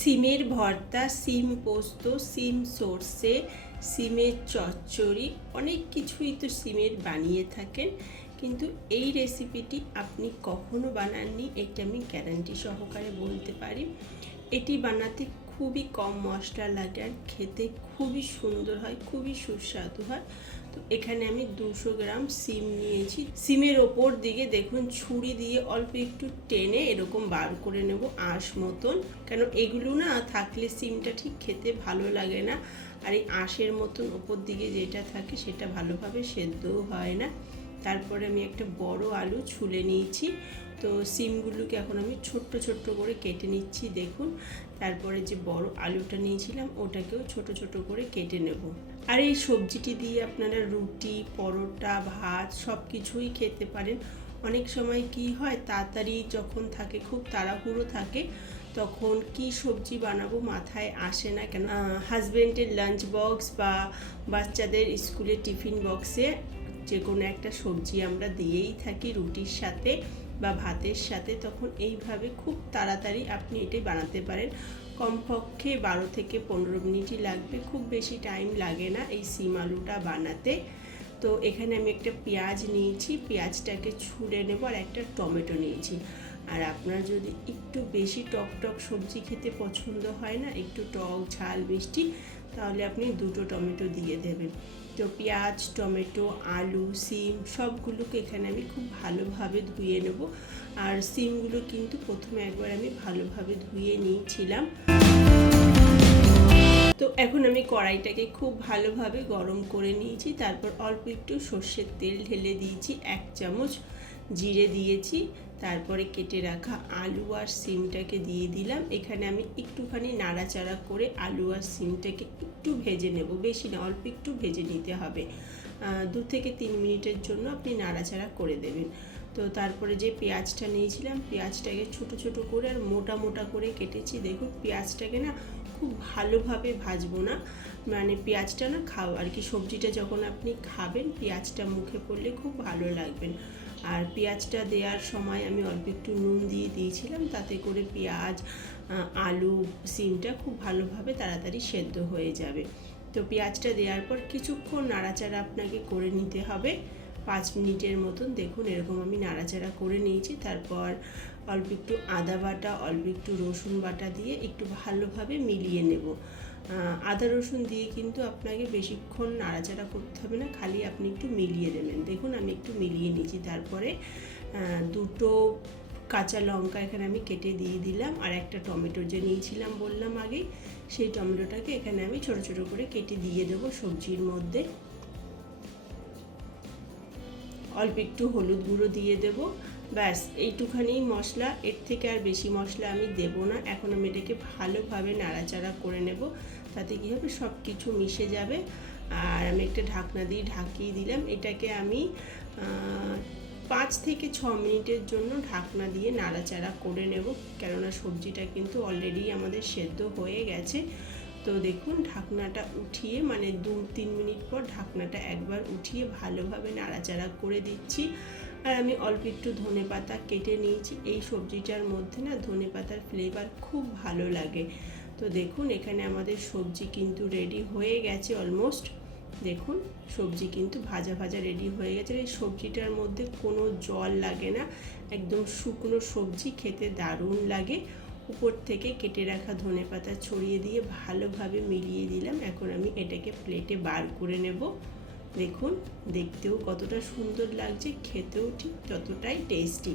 সিমের ভর্তা, সিম পোস্ত, সিম সর্ষে, সিমের চচ্চড়ি, অনেক কিছুই তো সিমের বানিয়ে থাকেন, কিন্তু এই রেসিপিটি আপনি কখনো বানাননি, এটা আমি গ্যারান্টি সহকারে বলতে পারি। এটি বানাতে খুবই কম মশলা লাগে আর খেতে খুবই সুন্দর হয়, খুবই সুস্বাদু হয়। তো এখানে আমি 200 গ্রাম সিম নিয়েছি। সিমের ওপর দিকে দেখুন ছুরি দিয়ে অল্প একটু টেনে এরকম বার করে নেব আঁশ মতন, কেন এগুলো না থাকলে সিমটা ঠিক খেতে ভালো লাগে না, আর এই আঁশের মতন ওপর দিকে যেটা থাকে সেটা ভালোভাবে সেদ্ধও হয় না। তারপরে আমি একটা বড় আলু ছুলে নিয়েছি। তো সিমগুলোকে এখন আমি ছোট্ট ছোট্ট করে কেটে নিচ্ছি দেখুন। তারপরে যে বড় আলুটা নিয়েছিলাম ওটাকেও ছোট ছোট করে কেটে নেব। আর এই সবজিটি দিয়ে আপনারা রুটি, পরোটা, ভাত সব কিছুই খেতে পারেন। অনেক সময় কি হয়, তাড়াতাড়ি যখন থাকে, খুব তাড়াহুড়ো থাকে, তখন কি সবজি বানাবো মাথায় আসে না, কেন হাজব্যান্ডের লাঞ্চ বক্স বা বাচ্চাদের স্কুলের টিফিন বক্সে যে কোনো একটা সবজি আমরা দিয়েই থাকি রুটির সাথে বা ভাতের সাথে। তখন এইভাবে খুব তাড়াতাড়ি আপনি এটাই বানাতে পারেন। কমপক্ষে 12 থেকে 15 মিনিটই লাগবে, খুব বেশি টাইম লাগে না এই সিম আলুটা বানাতে। তো এখানে আমি একটা পেঁয়াজ নিয়েছি, পেঁয়াজটাকে ছুলে নেব, আর একটা টমেটো নিয়েছি। আর আপনার যদি একটু বেশি টক টক সবজি খেতে পছন্দ হয় না, একটু টক ঝাল মিষ্টি, তাহলে আপনি 2টো টমেটো দিয়ে দেবেন। তো পেঁয়াজ, টমেটো, আলু, সিম সবগুলোকে এখানে আমি খুব ভালোভাবে ধুয়ে নেব। আর সিমগুলো কিন্তু প্রথমে একবার আমি ভালোভাবে ধুয়ে নিয়েছিলাম। তো এখন আমি কড়াইটাকে খুব ভালোভাবে গরম করে নিয়েছি। তারপর অল্প একটু সর্ষের তেল ঢেলে দিয়েছি, 1 চামচ জিরে দিয়েছি। তারপরে কেটে রাখা আলু আর সিমটাকে দিয়ে দিলাম। এখানে আমি একটুখানি নাড়াচাড়া করে আলু আর সিমটাকে একটু ভেজে নেব, বেশি না, অল্প একটু ভেজে নিতে হবে। 2 থেকে 3 মিনিটের জন্য আপনি নাড়াচাড়া করে দেবেন। তো তারপরে যে পেঁয়াজটা নিয়েছিলাম, পেঁয়াজটাকে ছোট ছোট করে আর মোটা মোটা করে কেটেছি। দেখুন পেঁয়াজটাকে না খুব ভালোভাবে ভাজবো না, মানে পেঁয়াজটা না খাও আর কি, সবজিটা যখন আপনি খাবেন পেঁয়াজটা মুখে পড়লে খুব ভালো লাগবেন। আর পেঁয়াজটা দেওয়ার সময় আমি অল্প একটু নুন দিয়ে দিয়েছিলাম, তাতে করে পেঁয়াজ, আলু, সিমটা খুব ভালোভাবে তাড়াতাড়ি সেদ্ধ হয়ে যাবে। তো পেঁয়াজটা দেওয়ার পর কিছুক্ষণ নাড়াচাড়া আপনাকে করে নিতে হবে, 5 মিনিটের মতন। দেখুন এরকম আমি নাড়াচাড়া করে নিয়েছি। তারপর অল্প একটু আদা বাটা, অল্প একটু রসুন বাটা দিয়ে একটু ভালোভাবে মিলিয়ে নেব। আদা রসুন দিয়ে কিন্তু আপনাকে বেশিক্ষণ নাড়াচাড়া করতে হবে না, খালি আপনি একটু মিলিয়ে দেবেন। দেখুন আমি একটু মিলিয়ে নিয়েছি। তারপরে 2টো কাঁচা লঙ্কা এখানে আমি কেটে দিয়ে দিলাম, আর একটা টমেটো যে নিয়েছিলাম বললাম আগে, সেই টমেটোটাকে এখানে আমি ছোট ছোট করে কেটে দিয়ে দেবো সবজির মধ্যে। অল্প একটু হলুদ গুঁড়ো দিয়ে দেব, ব্যাস এইটুখানি মশলা, এর থেকে আর বেশি মশলা আমি দেব না। এখন আমি এটাকে ভালোভাবে নাড়াচাড়া করে নেব, তাতে কী হবে সব কিছু মিশে যাবে। আর আমি একটা ঢাকনা দিয়ে ঢাকিয়ে দিলাম। এটাকে আমি 5 থেকে 6 মিনিটের জন্য ঢাকনা দিয়ে নাড়াচাড়া করে নেব, কেননা সবজিটা কিন্তু অলরেডি আমাদের সেদ্ধ হয়ে গেছে। তো দেখুন ঢাকনাটা উঠিয়ে, মানে 2-3 মিনিট পর ঢাকনাটা একবার উঠিয়ে ভালোভাবে নাড়াচাড়া করে দিচ্ছি। আর আমি অল্প একটু ধনেপাতা কেটে নিয়েছি, এই সবজিটার মধ্যে না ধনেপাতার ফ্লেভার খুব ভালো লাগে। তো দেখুন এখানে আমাদের সবজি কিন্তু রেডি হয়ে গেছে অলমোস্ট। দেখুন সবজি কিন্তু ভাজা ভাজা রেডি হয়ে গেছে। এই সবজিটার মধ্যে কোনো জল লাগে না, একদম শুকনো সবজি, খেতে দারুণ লাগে। উপর থেকে কেটে রাখা ধনেপাতা ছড়িয়ে দিয়ে ভালোভাবে মিলিয়ে দিলাম। এখন আমি এটাকে প্লেটে বার করে নেব। দেখুন দেখতেও কতটা সুন্দর লাগছে, খেতেও ঠিক ততটাই টেস্টি।